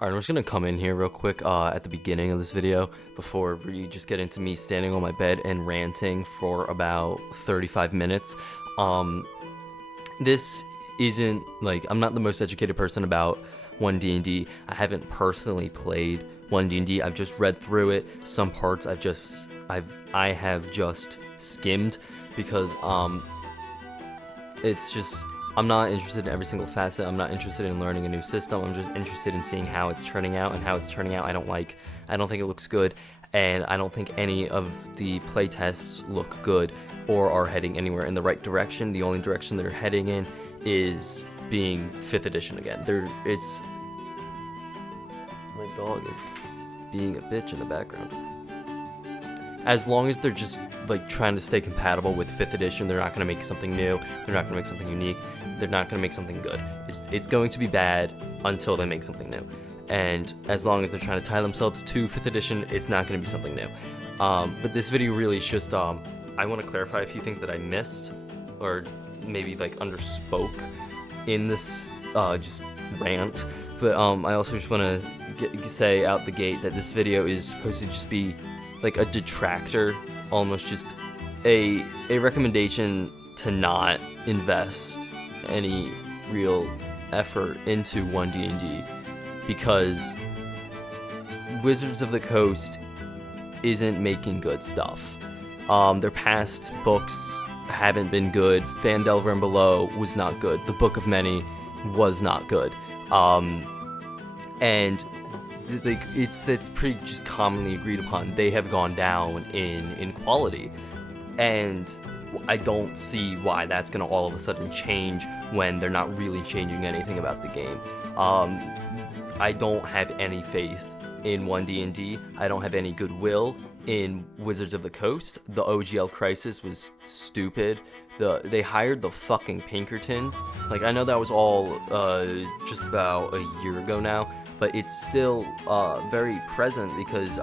Alright, I'm just gonna come in here real quick at the beginning of this video before we just get into me standing on my bed and ranting for about 35 minutes. This isn't, like, I'm not the most educated person about One D&D. I haven't personally played One D&D. I've just read through it. Some parts I have just skimmed because it's just, I'm not interested in every single facet. I'm not interested in learning a new system. I'm just interested in seeing how it's turning out, and how it's turning out I don't think it looks good, and I don't think any of the playtests look good or are heading anywhere in the right direction. The only direction they're heading in is being 5th edition again. My dog is being a bitch in the background. As long as they're just like trying to stay compatible with 5th edition, they're not going to make something new, they're not going to make something unique, they're not going to make something good. It's going to be bad until they make something new. And as long as they're trying to tie themselves to 5th edition, it's not going to be something new. But this video really is just, I want to clarify a few things that I missed, or maybe like underspoke in this just rant. But I also just want to say out the gate that this video is supposed to just be like a detractor, almost just a recommendation to not invest any real effort into One D&D, because Wizards of the Coast isn't making good stuff. Their past books haven't been good. Phandelver and Below was not good. The Book of Many was not good. And like it's pretty just commonly agreed upon. They have gone down in quality, and I don't see why that's gonna all of a sudden change when they're not really changing anything about the game. I don't have any faith in One D&D. I don't have any goodwill in Wizards of the Coast. The OGL Crisis was stupid. They hired the fucking Pinkertons. Like, I know that was all just about a year ago now, but it's still very present because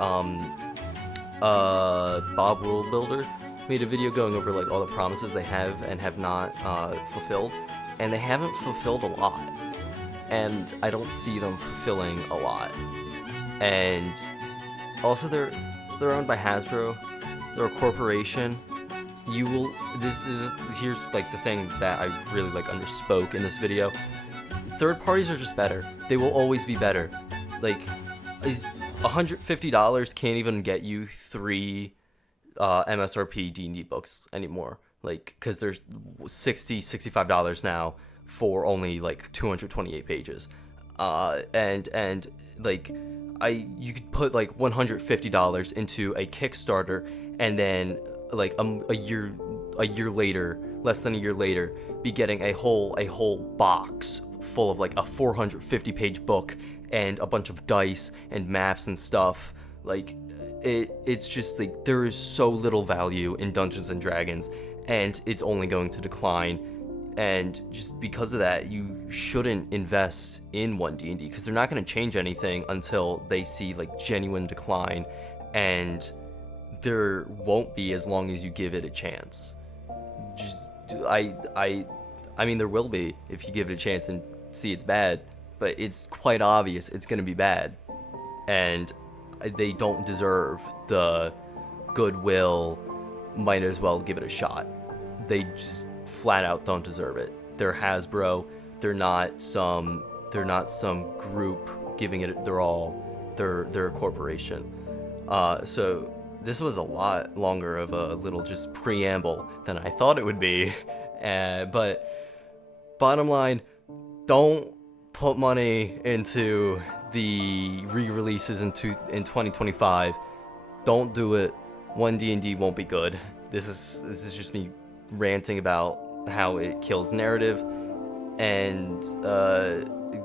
Bob World Builder made a video going over like all the promises they have and have not fulfilled, and they haven't fulfilled a lot, and I don't see them fulfilling a lot. And also they're owned by Hasbro. They're a corporation. Here's like the thing that I really like underspoke in this video. Third parties are just better. They will always be better. Like, $150 can't even get you 3 MSRP D&D books anymore. Like, because there's $65 now for only like 228 pages. And like, you could put like $150 into a Kickstarter, and then like a year later, less than a year later, be getting a whole box full of like a 450 page book and a bunch of dice and maps and stuff. Like, it's just like there is so little value in Dungeons and Dragons, and it's only going to decline. And just because of that, you shouldn't invest in One D&D, because they're not going to change anything until they see like genuine decline, and there won't be as long as you give it a chance. I mean, there will be if you give it a chance and see it's bad, but it's quite obvious it's going to be bad, and they don't deserve the goodwill. Might as well give it a shot. They just flat out don't deserve it. They're Hasbro. They're not some group giving it their all. They're a corporation. So this was a lot longer of a little just preamble than I thought it would be. But bottom line, don't put money into the re-releases in 2025. Don't do it. One D&D won't be good. This is just me ranting about how it kills narrative, and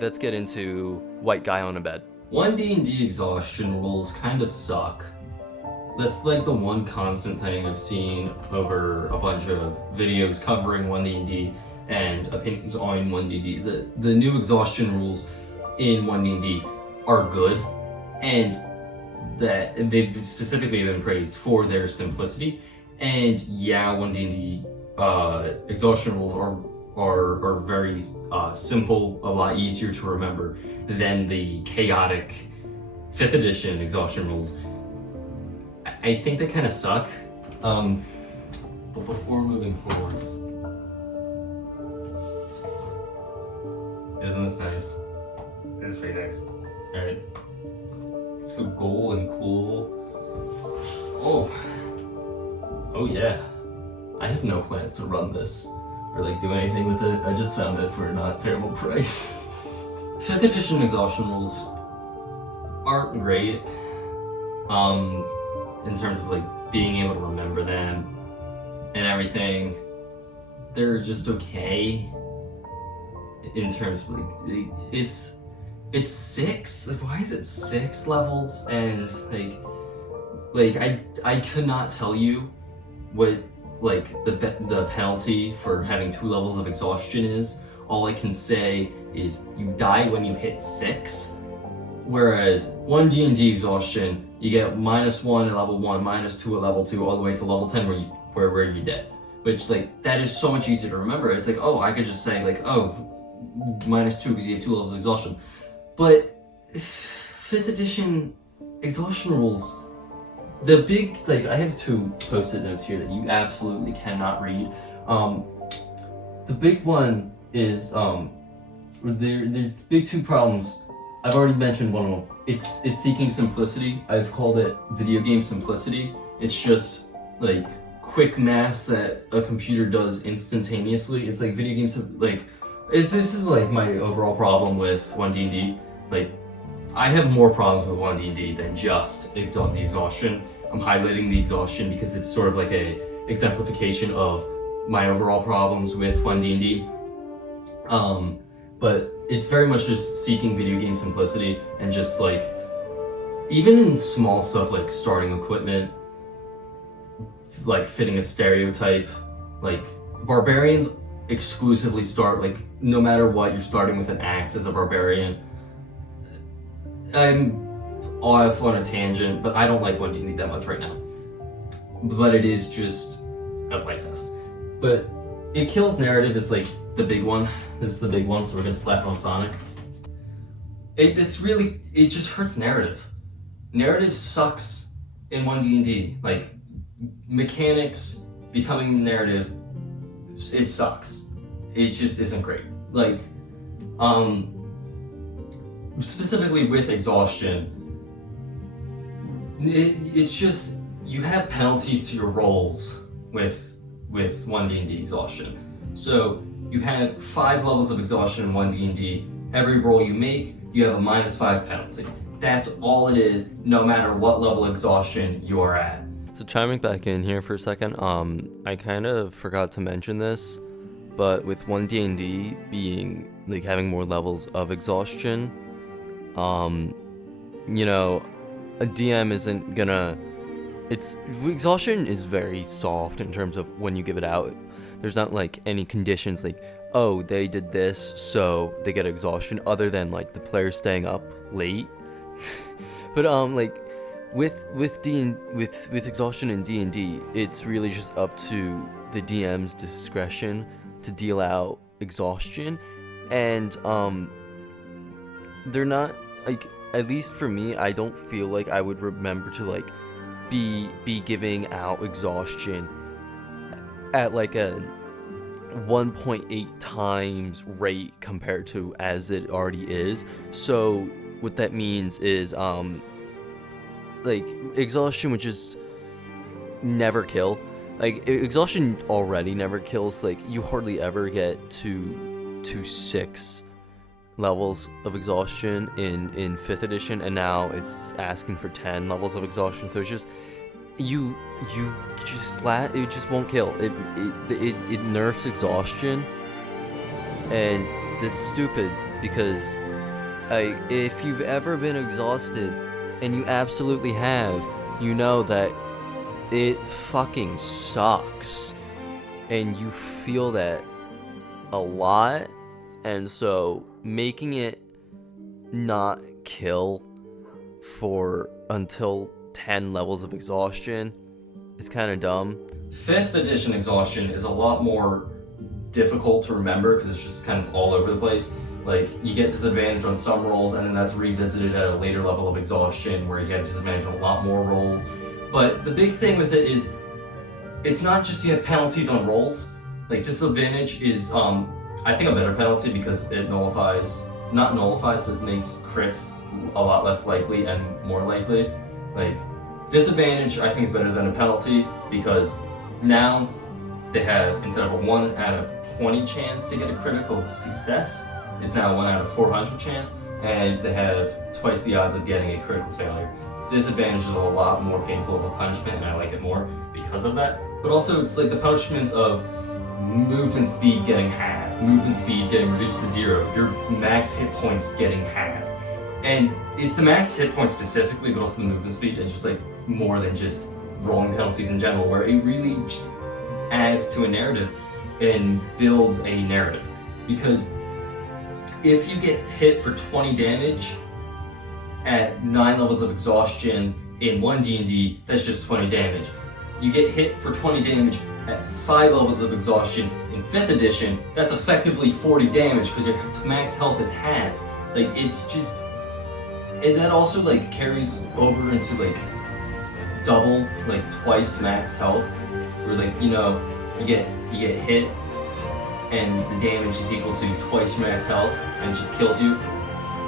let's get into White Guy on a Bed. One D&D exhaustion rules kind of suck. That's like the one constant thing I've seen over a bunch of videos covering One D&D and opinions on One D&D, is that the new exhaustion rules in One D&D are good, and that they've specifically been praised for their simplicity. And yeah, One D&D exhaustion rules are are very simple, a lot easier to remember than the chaotic 5th edition exhaustion rules. I think they kind of suck. But before moving forwards, isn't this nice? It's pretty nice. Alright. So gold and cool. Oh yeah. I have no plans to run this or like do anything with it. I just found it for a not terrible price. 5th edition exhaustion rules aren't great in terms of like being able to remember them and everything. They're just okay in terms of like it's 6. Like, why is it 6 levels? And like I could not tell you what like the penalty for having 2 levels of exhaustion is. All I can say is you die when you hit 6. Whereas One D&D exhaustion, you get -1 at level 1, -2 at level 2, all the way to level 10 where you're dead. Which like that is so much easier to remember. It's like, oh, I could just say like, oh, -2 because you have 2 levels of exhaustion. But 5th edition exhaustion rules, the big, like, I have 2 post-it notes here that you absolutely cannot read. The big one is there's big 2 problems. I've already mentioned one of them. It's seeking simplicity. I've called it video game simplicity. It's just like quick math that a computer does instantaneously. It's like video games like this is like my overall problem with One D&D. Like, I have more problems with One D&D than just the exhaustion. I'm highlighting the exhaustion because it's sort of like a exemplification of my overall problems with One D&D. But it's very much just seeking video game simplicity and just like, even in small stuff like starting equipment, like fitting a stereotype, like barbarians exclusively start, like no matter what, you're starting with an axe as a barbarian. I'm off on a tangent, but I don't like One D&D that much right now. But it is just a playtest. But it kills narrative is like the big one. This is the big one, so we're gonna slap it on Sonic. It just hurts narrative. Narrative sucks in One D&D. Like, mechanics becoming narrative, it sucks. It just isn't great. Like, specifically with exhaustion, it's just, you have penalties to your rolls with One D&D exhaustion. So you have 5 levels of exhaustion in One D&D. Every roll you make, you have a -5 penalty. That's all it is, no matter what level exhaustion you're at. So chiming back in here for a second, I kind of forgot to mention this, but with One D&D being like having more levels of exhaustion, you know, a DM isn't gonna. Exhaustion is very soft in terms of when you give it out. There's not like any conditions like, oh, they did this, so they get exhaustion, other than like the player staying up late. But like with exhaustion in D&D, it's really just up to the DM's discretion to deal out exhaustion, and they're not like, at least for me, I don't feel like I would remember to like be giving out exhaustion at like a 1.8 times rate compared to as it already is. So what that means is like exhaustion would just never kill. Like exhaustion already never kills. Like you hardly ever get to 6 levels of exhaustion in 5th edition, and now it's asking for 10 levels of exhaustion. So it's just it just won't kill. It nerfs exhaustion, and that's stupid because if you've ever been exhausted, and you absolutely have, you know that it fucking sucks, and you feel that a lot. And so making it not kill for until 10 levels of exhaustion is kind of dumb. 5th edition exhaustion is a lot more difficult to remember because it's just kind of all over the place. Like, you get disadvantage on some rolls, and then that's revisited at a later level of exhaustion where you get disadvantage on a lot more rolls. But the big thing with it is, it's not just you have penalties on rolls. Like, disadvantage is, I think, a better penalty because it not nullifies, but makes crits a lot less likely and more likely. Like, disadvantage, I think, is better than a penalty because now they have, instead of a 1 out of 20 chance to get a critical success, it's now a 1 out of 400 chance, and they have twice the odds of getting a critical failure. Disadvantage is a lot more painful of a punishment, and I like it more because of that. But also, it's like the punishments of movement speed getting halved, movement speed getting reduced to 0, your max hit points getting halved. And it's the max hit points specifically, but also the movement speed, and just like more than just rolling penalties in general, where it really just adds to a narrative and builds a narrative. Because if you get hit for 20 damage at 9 levels of exhaustion in One D&D, that's just 20 damage. You get hit for 20 damage at 5 levels of exhaustion in 5th edition, that's effectively 40 damage because your max health is halved. Like, it's just, and that also like carries over into like double, like twice max health, where like, you know, you get hit and the damage is equal to twice your max health and it just kills you.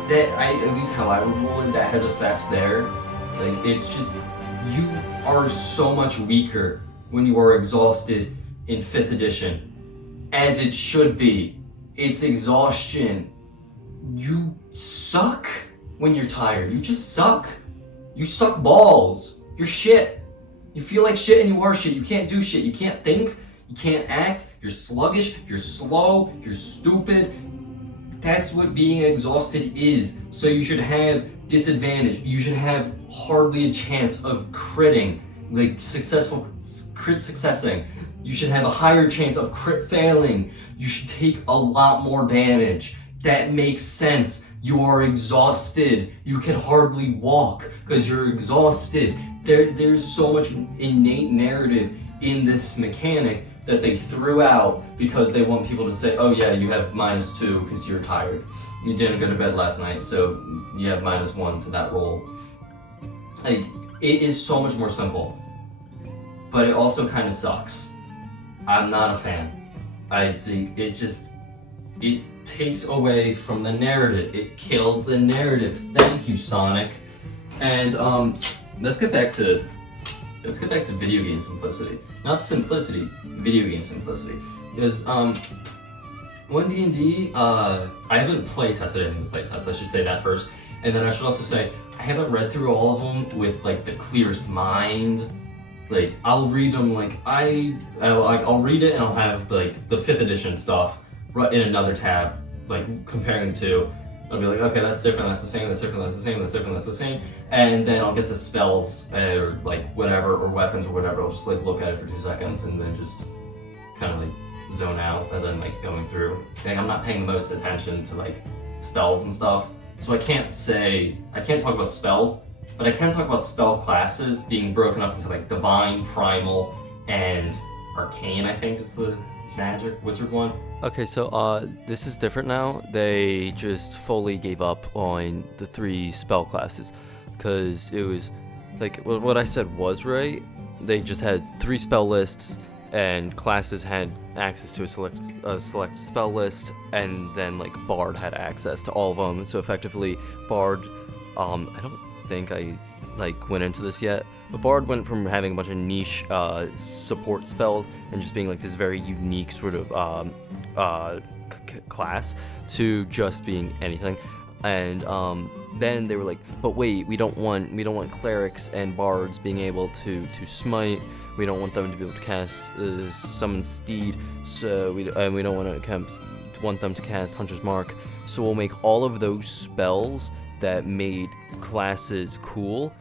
That, at least how I would roll it, that has effects there. Like, it's just, you are so much weaker when you are exhausted in 5th edition, as it should be. It's exhaustion. You suck when you're tired. You just suck. You suck balls. You're shit. You feel like shit and you are shit. You can't do shit. You can't think. You can't act. You're sluggish. You're slow. You're stupid. That's what being exhausted is. So you should have disadvantage. You should have hardly a chance of critting, like successful crit successing. You should have a higher chance of crit failing. You should take a lot more damage. That makes sense. You are exhausted. You can hardly walk because you're exhausted. There's so much innate narrative in this mechanic that they threw out because they want people to say, oh yeah, you have -2 because you're tired. You didn't go to bed last night, so you have -1 to that roll. Like, it is so much more simple, but it also kind of sucks. I'm not a fan. I think it takes away from the narrative. It kills the narrative. Thank you, Sonic. And let's get back to video game simplicity. Not simplicity, video game simplicity. Because One D&D, I haven't play tested any of the play tests. I should say that first. And then I should also say I haven't read through all of them with like the clearest mind. Like, I'll read them like I'll read it and I'll have like the 5th edition stuff in another tab, like comparing the two. I'll be like, okay, that's different, that's the same, that's different, that's the same, that's different, that's the same. And then I'll get to spells or like whatever, or weapons or whatever. I'll just like look at it for 2 seconds and then just kind of like zone out as I'm like going through. Like, I'm not paying the most attention to like spells and stuff. So I can't talk about spells, but I can talk about spell classes being broken up into like divine, primal, and arcane, I think is the magic wizard one. Okay, so this is different now. They just fully gave up on the 3 spell classes because it was like what I said was right. They just had 3 spell lists and classes had access to a select spell list, and then like Bard had access to all of them. So effectively, Bard, I don't think I like went into this yet, but Bard went from having a bunch of niche support spells and just being like this very unique sort of class to just being anything. And then they were like, but wait, we don't want clerics and bards being able to smite. We don't want them to be able to cast summon steed. So we don't want them to cast Hunter's Mark. So we'll make all of those spells that made classes cool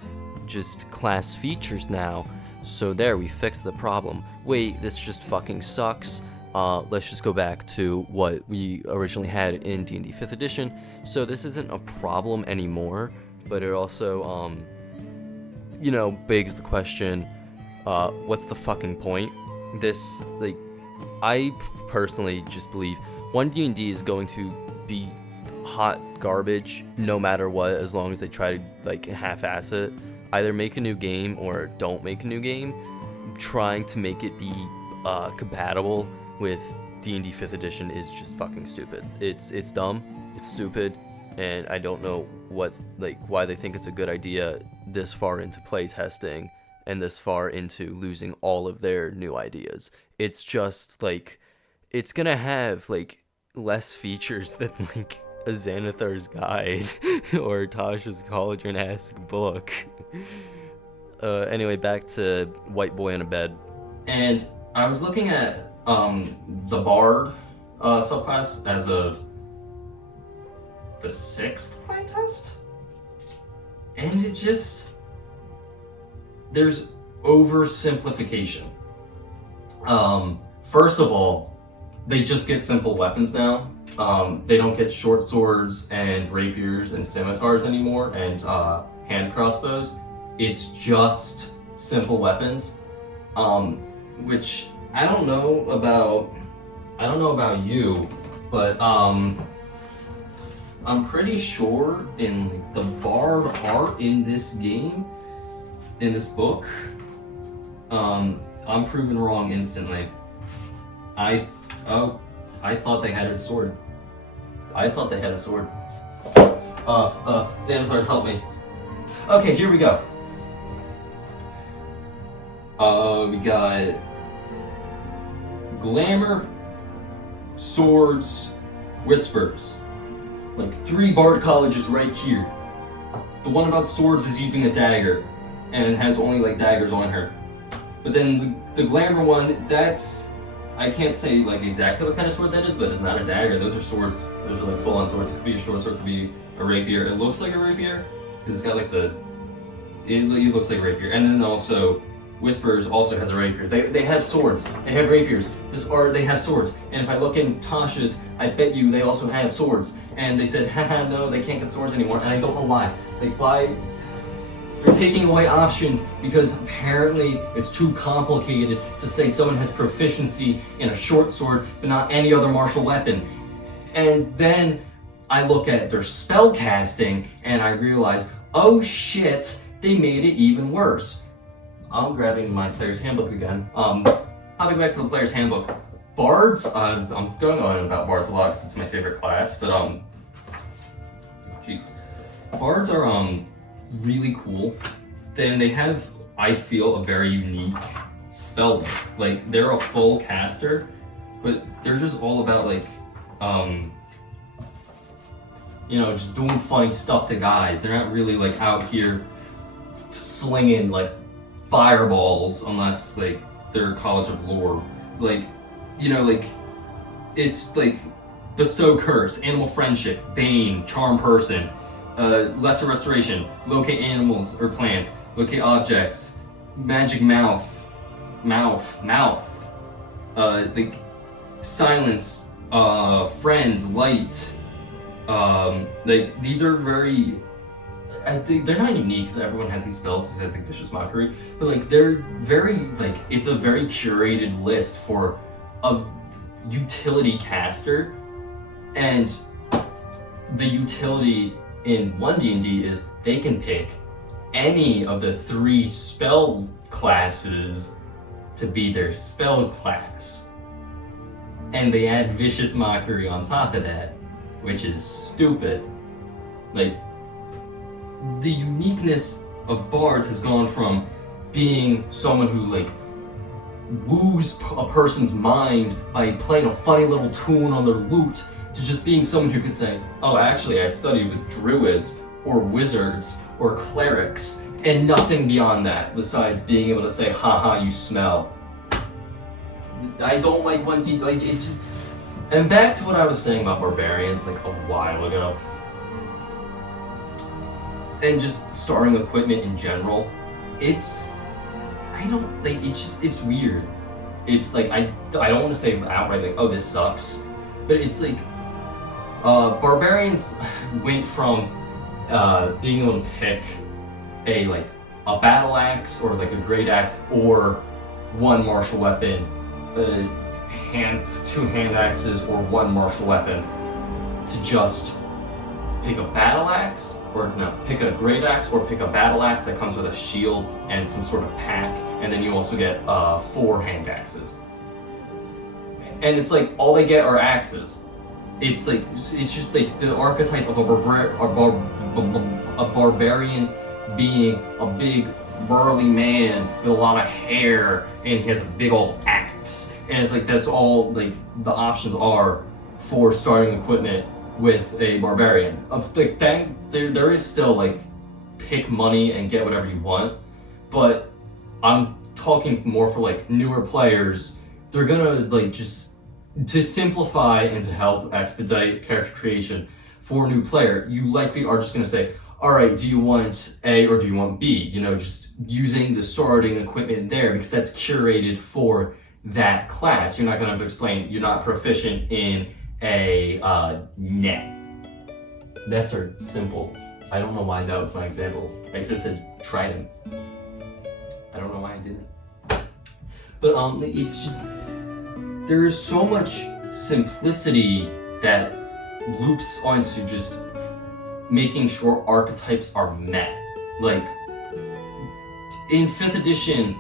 just class features now. So there, we fixed the problem. Wait, this just fucking sucks. Let's just go back to what we originally had in D&D 5th edition. So this isn't a problem anymore, but it also, begs the question, what's the fucking point? This, like, I personally just believe One D&D is going to be hot garbage no matter what, as long as they try to like half-ass it. Either make a new game or don't make a new game. Trying to make it be compatible with D&D 5th edition is just fucking stupid. It's dumb, it's stupid, and I don't know why they think it's a good idea this far into playtesting and this far into losing all of their new ideas. It's just like, it's gonna have like less features than like a Xanathar's Guide or Tasha's Cauldron-esque book. Anyway, back to White Boy in a Bed. And I was looking at the Bard subclass as of the 6th playtest, and it just, there's oversimplification. First of all, they just get simple weapons now. They don't get short swords and rapiers and scimitars anymore, and hand crossbows. It's just simple weapons, which I don't know about you, but I'm pretty sure in like, the bard art in this game, in this book, I'm proven wrong instantly. I thought they had a sword. Xanathars, help me. Okay, here we go. We got glamour, swords, whispers. Like 3 bard colleges right here. The one about swords is using a dagger and has only like daggers on her. But then the glamour one, that's, I can't say like exactly what kind of sword that is, but it's not a dagger. Those are swords. Those are like full-on swords. It could be a short sword, it could be a rapier. It looks like a rapier because it's got like it looks like a rapier. And then also Whispers also has a rapier. They have swords. They have rapiers. They have swords. And if I look in Tasha's, I bet you they also have swords. And they said, haha, no, they can't get swords anymore. And I don't know why. Like, why? They're taking away options because apparently it's too complicated to say someone has proficiency in a short sword but not any other martial weapon. And then I look at their spell casting and I realize, oh shit, they made it even worse. I'm grabbing my player's handbook again. Hopping back to the player's handbook. Bards, I'm going on about bards a lot because it's my favorite class, but Jesus. Bards are really cool. Then they have, I feel, a very unique spell list. Like, they're a full caster, but they're just all about like, you know, just doing funny stuff to guys. They're not really like out here slinging like fireballs unless like they're College of Lore. Like, you know, like it's like Bestow Curse, Animal Friendship, Bane, Charm Person, Lesser Restoration, Locate Animals or Plants, Locate Objects, Magic Mouth, like Silence, Friends, Light. Like these are very, I think they're not unique because everyone has these spells besides like Vicious Mockery, but like they're very, like, it's a very curated list for a utility caster. And the utility in One D&D is they can pick any of the 3 spell classes to be their spell class. And they add Vicious Mockery on top of that, which is stupid. Like, the uniqueness of bards has gone from being someone who like woos a person's mind by playing a funny little tune on their lute to just being someone who could say, oh, actually I studied with druids or wizards or clerics, and nothing beyond that besides being able to say, haha, you smell. I don't like when he, like, it just, and back to what I was saying about barbarians like a while ago, and just starting equipment in general, it's, I don't, like, it's weird. It's like, I don't want to say outright like, oh, this sucks, but it's like, barbarians went from being able to pick a battle axe or like a great axe or one martial weapon, two hand axes or one martial weapon to just pick a battle axe, or no, pick a great axe or pick a battle axe that comes with a shield and some sort of pack, and then you also get 4 hand axes. And it's like all they get are axes. It's just like the archetype of a barbarian being a big burly man with a lot of hair, and he has a big old axe. And it's like that's all like the options are for starting equipment with a barbarian. Of like that, there is still like pick money and get whatever you want, but I'm talking more for like newer players. They're gonna like just to simplify and to help expedite character creation for a new player. You likely are just gonna say, all right, do you want A or do you want B? You know, just using the sorting equipment there because that's curated for that class. You're not gonna have to explain you're not proficient in a net. That's our simple. I don't know why that was my example. I could have said trident. I don't know why I didn't. But it's just, there is so much simplicity that loops onto just making sure archetypes are met. Like, in 5th edition,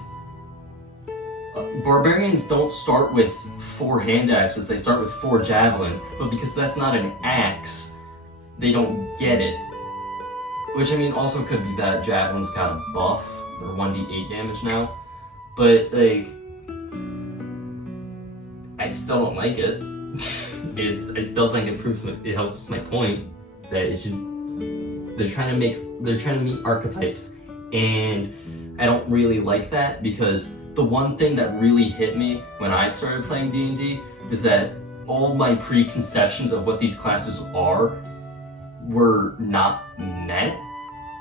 barbarians don't start with 4 hand axes, they start with 4 javelins, but because that's not an axe, they don't get it. Which, I mean, also could be that javelins got a buff, they're 1d8 damage now, but, like, I still don't like it. I still think it helps my point that it's just they're trying to meet archetypes, and I don't really like that because the one thing that really hit me when I started playing D&D is that all my preconceptions of what these classes are were not met.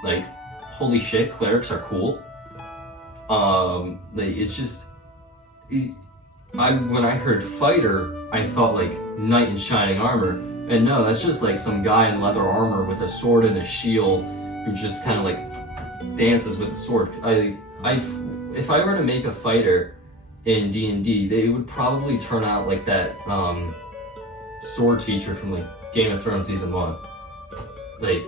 Like, holy shit, clerics are cool. It's just. When I heard fighter, I thought like knight in shining armor, and no, that's just like some guy in leather armor with a sword and a shield who just kind of like dances with a sword. If I were to make a fighter in D&D, they would probably turn out like that sword teacher from like Game of Thrones season 1, like,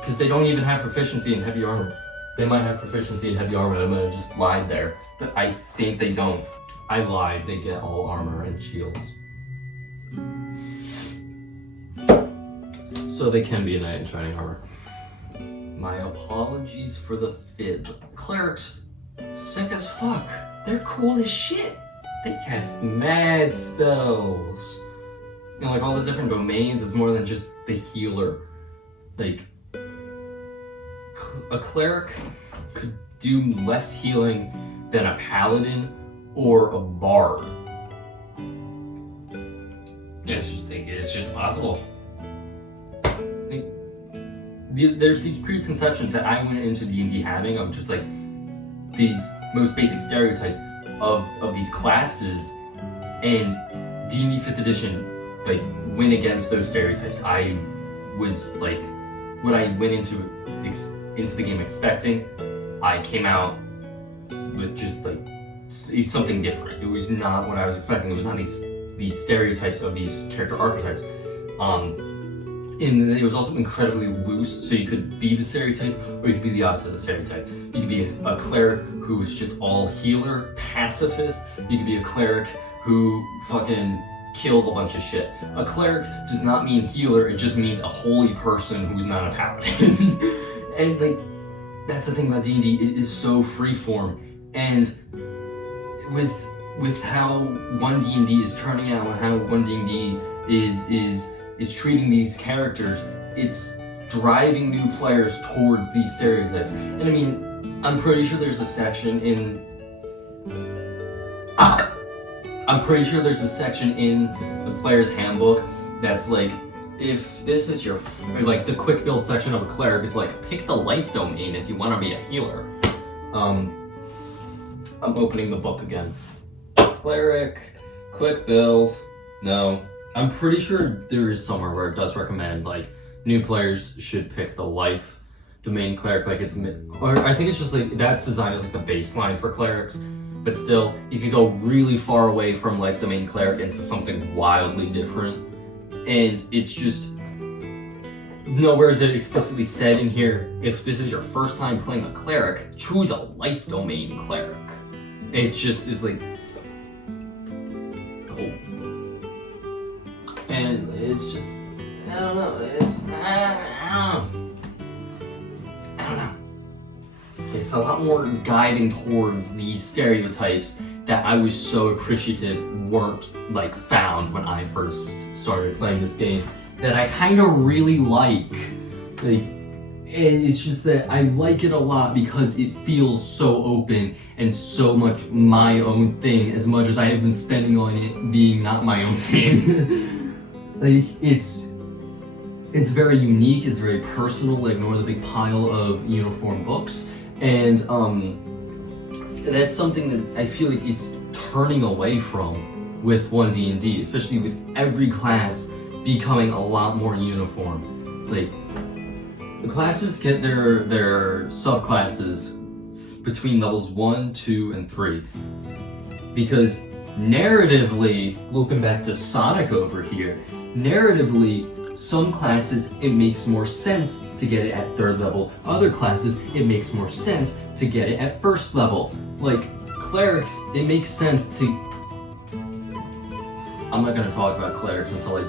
because they don't even have proficiency in heavy armor. They might have proficiency in heavy armor. I might have just lied there, but I think they don't. I lied, they get all armor and shields. So they can be a knight in shining armor. My apologies for the fib. Clerics, sick as fuck. They're cool as shit. They cast mad spells. You know, like all the different domains, it's more than just the healer. Like, a cleric could do less healing than a paladin or a bard. It's just possible. Like, there's these preconceptions that I went into D&D having of just like these most basic stereotypes of these classes, and D&D 5th edition like went against those stereotypes. I was like, what I went into the game expecting, I came out with just like something different. It was not what I was expecting. It was not these stereotypes of these character archetypes. And it was also incredibly loose, so you could be the stereotype or you could be the opposite of the stereotype. You could be a cleric who is just all healer, pacifist. You could be a cleric who fucking kills a bunch of shit. A cleric does not mean healer, it just means a holy person who's not a paladin. And like, that's the thing about D&D, it is so freeform. And with how One D&D is turning out and how One D&D is treating these characters, it's driving new players towards these stereotypes. And I mean, I'm pretty sure there's a section in the player's handbook that's like, if this is your, like the quick build section of a cleric is like, pick the life domain if you want to be a healer. I'm opening the book again. Cleric, quick build, no. I'm pretty sure there is somewhere where it does recommend like new players should pick the life domain cleric, like it's, or I think it's just like that's designed as like the baseline for clerics, but still, you could go really far away from Life Domain Cleric into something wildly different. And it's just, nowhere is it explicitly said in here, if this is your first time playing a cleric, choose a Life Domain Cleric. It just is like, cool. And it's just, I don't know, I don't know. It's a lot more guiding towards these stereotypes that I was so appreciative weren't like found when I first started playing this game, that I kind of really like. And it's just that I like it a lot because it feels so open and so much my own thing, as much as I have been spending on it being not my own thing. Like, it's very unique, it's very personal, ignore the big pile of uniform books, and that's something that I feel like it's turning away from with One D&D, especially with every class becoming a lot more uniform. Like, the classes get their subclasses between levels 1, 2, and 3. Because narratively, looping back to Sonic over here, narratively, some classes it makes more sense to get it at 3rd level. Other classes it makes more sense to get it at 1st level. Like, clerics, it makes sense to... I'm not going to talk about clerics until I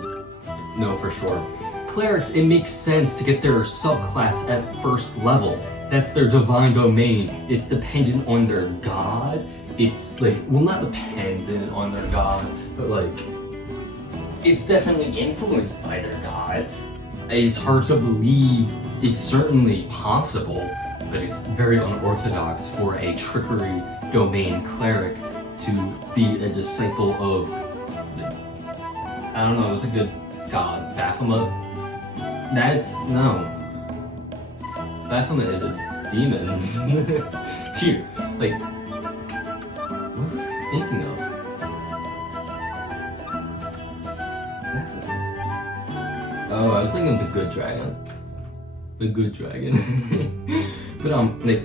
know for sure. Clerics, it makes sense to get their subclass at 1st level. That's their divine domain. It's dependent on their god. It's like, well, not dependent on their god, but like, it's definitely influenced by their god. It's hard to believe it's certainly possible, but it's very unorthodox for a trickery domain cleric to be a disciple of, I don't know, what's a good god? Baphomet? No. Baphomet is a demon. Tyr. Like, what was I thinking of? Baphomet. Oh, I was thinking of the good dragon. The good dragon. But like,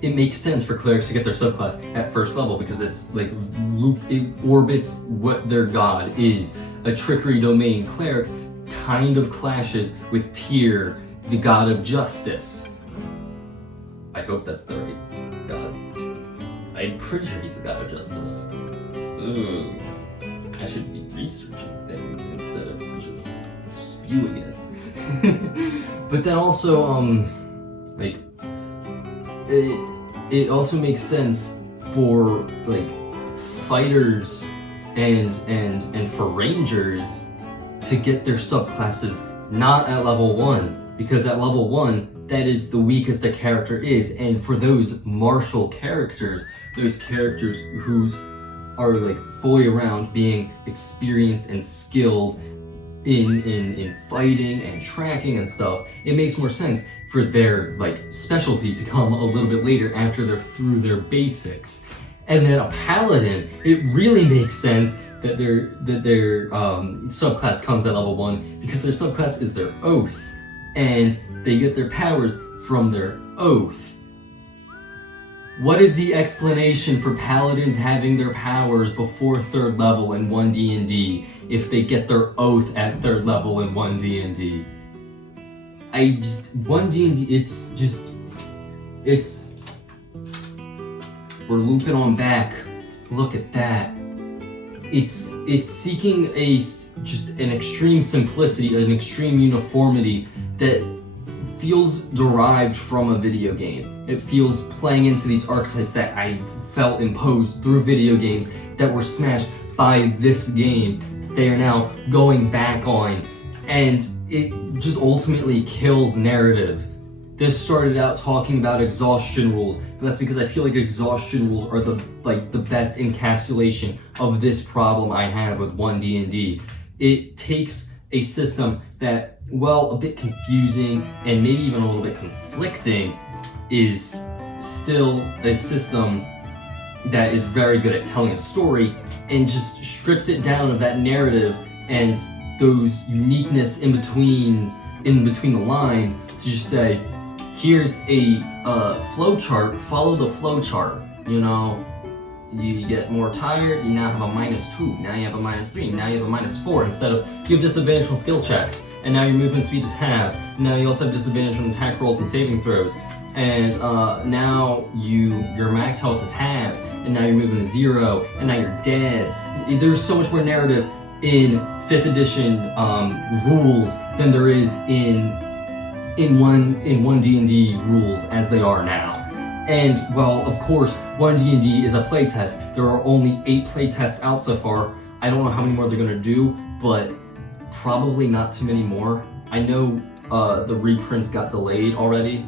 it makes sense for clerics to get their subclass at 1st level because it's like, it orbits what their god is. A trickery domain cleric kind of clashes with Tyr, the god of justice. I hope that's the right god. I'm pretty sure he's the god of justice. Ooh, I should be researching things instead of just spewing it. But then also, like, it also makes sense for like fighters and for rangers to get their subclasses not at level 1, because at level 1 that is the weakest a character is, and for those martial characters, those characters who's are like fully around being experienced and skilled in fighting and tracking and stuff, it makes more sense for their like specialty to come a little bit later after they're through their basics. And then a paladin, it really makes sense that their subclass comes at level 1 because their subclass is their oath, and they get their powers from their oath. What is the explanation for paladins having their powers before 3rd level in One D&D if they get their oath at 3rd level in One D&D? One D&D, we're looping on back. Look at that. It's seeking just an extreme simplicity, an extreme uniformity that feels derived from a video game. It feels playing into these archetypes that I felt imposed through video games that were smashed by this game. They are now going back on, and it just ultimately kills narrative. This started out talking about exhaustion rules, but that's because I feel like exhaustion rules are the best encapsulation of this problem I have with One D&D. It takes a system that, well, a bit confusing and maybe even a little bit conflicting, is still a system that is very good at telling a story, and just strips it down of that narrative and those uniqueness in between the lines to just say, here's a flow chart, follow the flow chart, you know? you get more tired, you now have a -2, now you have a -3, now you have a -4, instead of you have disadvantage on skill checks, and now your movement speed is half, now you also have disadvantage on attack rolls and saving throws, and now your max health is half, and now your movement is 0, and now you're dead. There's so much more narrative in 5th edition rules than there is in One D&D rules as they are now. And, well, of course, One D&D is a playtest. There are only 8 playtests out so far. I don't know how many more they're gonna do, but probably not too many more. I know the reprints got delayed already.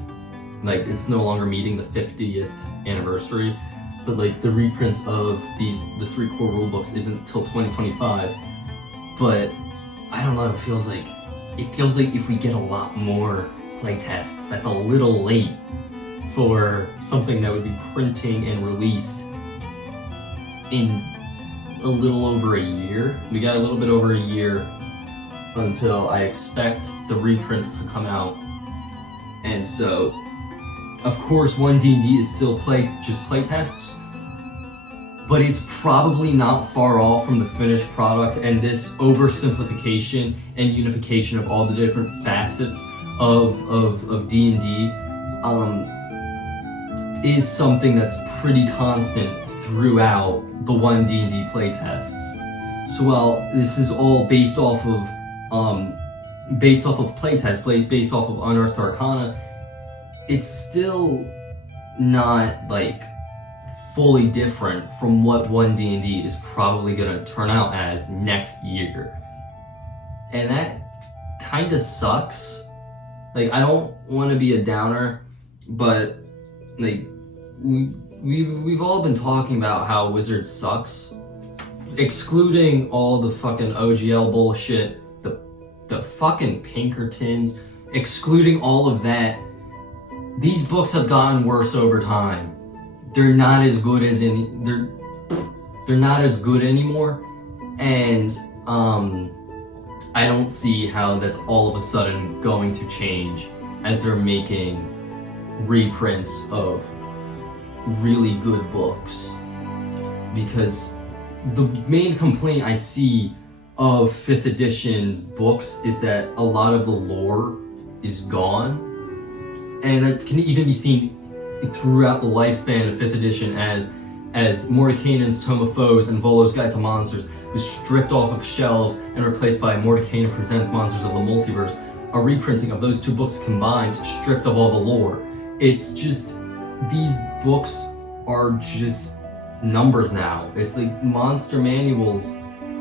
Like, it's no longer meeting the 50th anniversary. But, like, the reprints of the 3 core rulebooks isn't till 2025. But, I don't know, it feels like if we get a lot more playtests, that's a little late for something that would be printing and released in a little over a year. We got a little bit over a year until I expect the reprints to come out. And so, of course, One D&D is still just playtests, but it's probably not far off from the finished product, and this oversimplification and unification of all the different facets of D&D is something that's pretty constant throughout the One D&D playtests. So while this is all based off of playtests, based off of Unearthed Arcana, it's still not like fully different from what One D&D is probably gonna turn out as next year. And that kinda sucks. Like, I don't wanna be a downer, but like we've all been talking about how Wizards sucks, excluding all the fucking OGL bullshit, the fucking Pinkertons, excluding all of that. These books have gotten worse over time. They're not as good as they're not as good anymore, and I don't see how that's all of a sudden going to change as they're making reprints of really good books. Because the main complaint I see of 5th edition's books is that a lot of the lore is gone, and that can even be seen throughout the lifespan of 5th edition as Mordenkainen's Tome of Foes and Volo's Guide to Monsters was stripped off of shelves and replaced by Mordenkainen Presents Monsters of the Multiverse, a reprinting of those 2 books combined, stripped of all the lore. It's just, these books are just numbers now. It's like monster manuals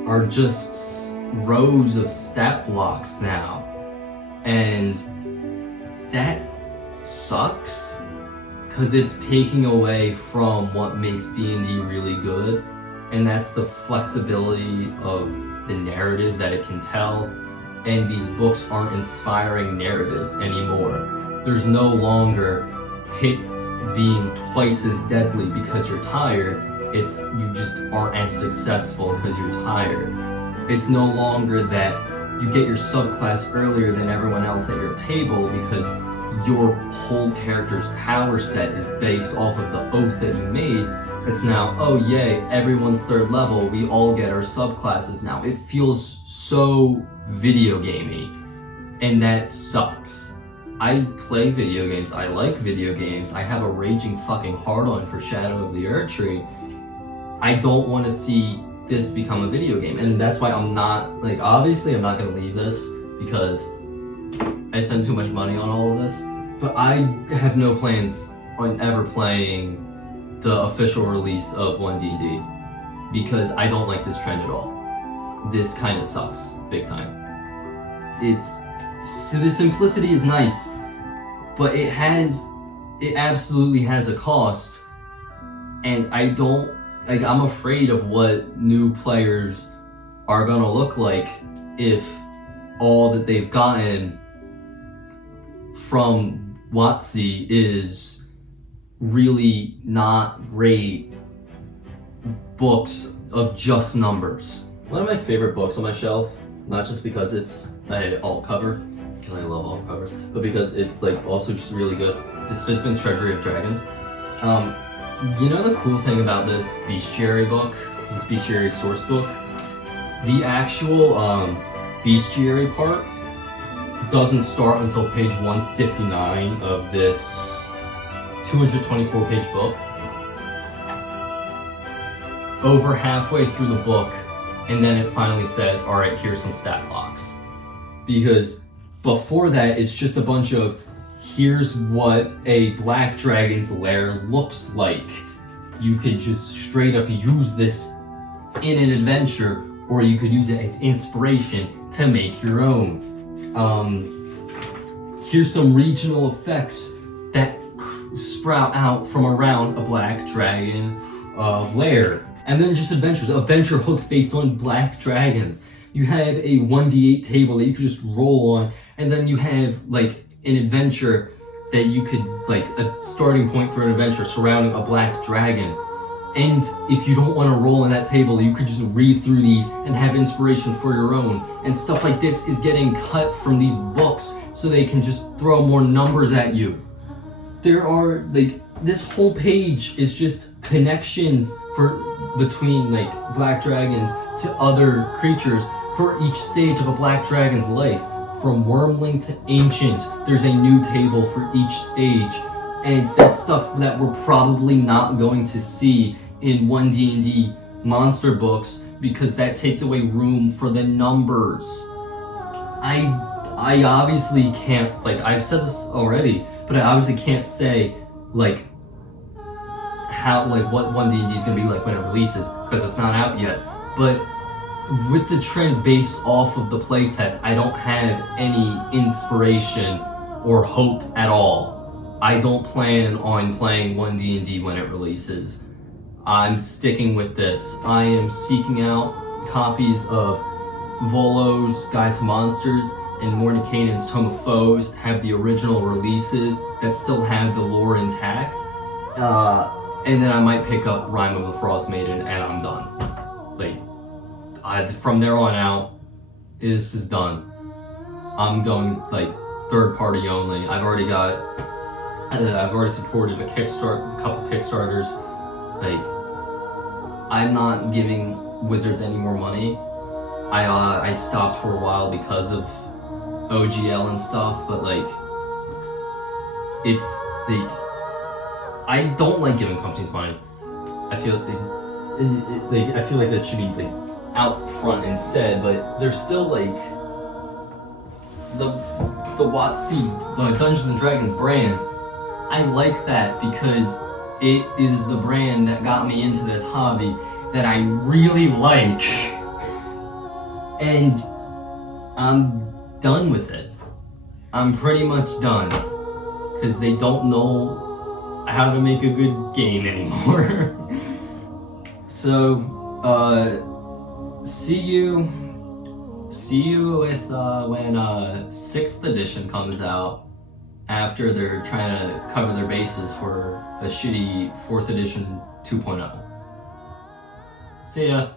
are just rows of stat blocks now. And that sucks, because it's taking away from what makes D&D really good, and that's the flexibility of the narrative that it can tell. And these books aren't inspiring narratives anymore. There's no longer hits being twice as deadly because you're tired. It's you just aren't as successful because you're tired. It's no longer that you get your subclass earlier than everyone else at your table because your whole character's power set is based off of the oath that you made. It's now, oh yay, everyone's 3rd level, we all get our subclasses now. It feels so video gamey, and that sucks. I play video games, I like video games, I have a raging fucking hard-on for Shadow of the Erdtree. I don't want to see this become a video game, and that's why I'm not, like, obviously I'm not going to leave this because I spend too much money on all of this, but I have no plans on ever playing the official release of One D&D because I don't like this trend at all. This kind of sucks, big time. The simplicity is nice, but it absolutely has a cost, and I'm afraid of what new players are gonna look like if all that they've gotten from WotC is really not great books of just numbers. One of my favorite books on my shelf, not just because it's an alt cover, because I love alt covers, but because it's like also just really good, is Fizban's Treasury of Dragons. You know the cool thing about this bestiary book, this bestiary source book? The actual bestiary part doesn't start until page 159 of this 224-page book. Over halfway through the book, and then it finally says, all right, here's some stat blocks. Because before that, it's just a bunch of, here's what a black dragon's lair looks like. You could just straight up use this in an adventure, or you could use it as inspiration to make your own. Here's some regional effects that sprout out from around a black dragon lair. And then just adventures, adventure hooks based on black dragons. You have a 1d8 table that you could just roll on, and then you have like an adventure that you could, like a starting point for an adventure surrounding a black dragon. And if you don't want to roll on that table, you could just read through these and have inspiration for your own. And stuff like this is getting cut from these books so they can just throw more numbers at you. There are, like, this whole page is just connections between like black dragons to other creatures for each stage of a black dragon's life. From wormling to ancient, there's a new table for each stage. And that's stuff that we're probably not going to see in One D&D monster books, because that takes away room for the numbers. I obviously can't, like, I've said this already, but I obviously can't say, like, how, like, what One D&D is going to be like when it releases, because it's not out yet. But with the trend based off of the playtest, I don't have any inspiration or hope at all. I don't plan on playing One D&D when it releases. I'm sticking with this. I am seeking out copies of Volo's Guide to Monsters and Mordenkainen's Tome of Foes to have the original releases that still have the lore intact. And then I might pick up Rime of the Frost Maiden and I'm done. Like, from there on out, this is done. I'm going, like, third party only. I've already supported a couple Kickstarters. Like, I'm not giving Wizards any more money. I stopped for a while because of OGL and stuff, but like, it's like, I don't like giving companies money. I feel I feel like that should be like out front and said, but there's still like the WotC, the Dungeons and Dragons brand. I like that because it is the brand that got me into this hobby that I really like, and I'm done with it. I'm pretty much done because they don't know how to make a good game anymore. So, see you with when 6th edition comes out, after they're trying to cover their bases for a shitty 4th edition 2.0. See ya.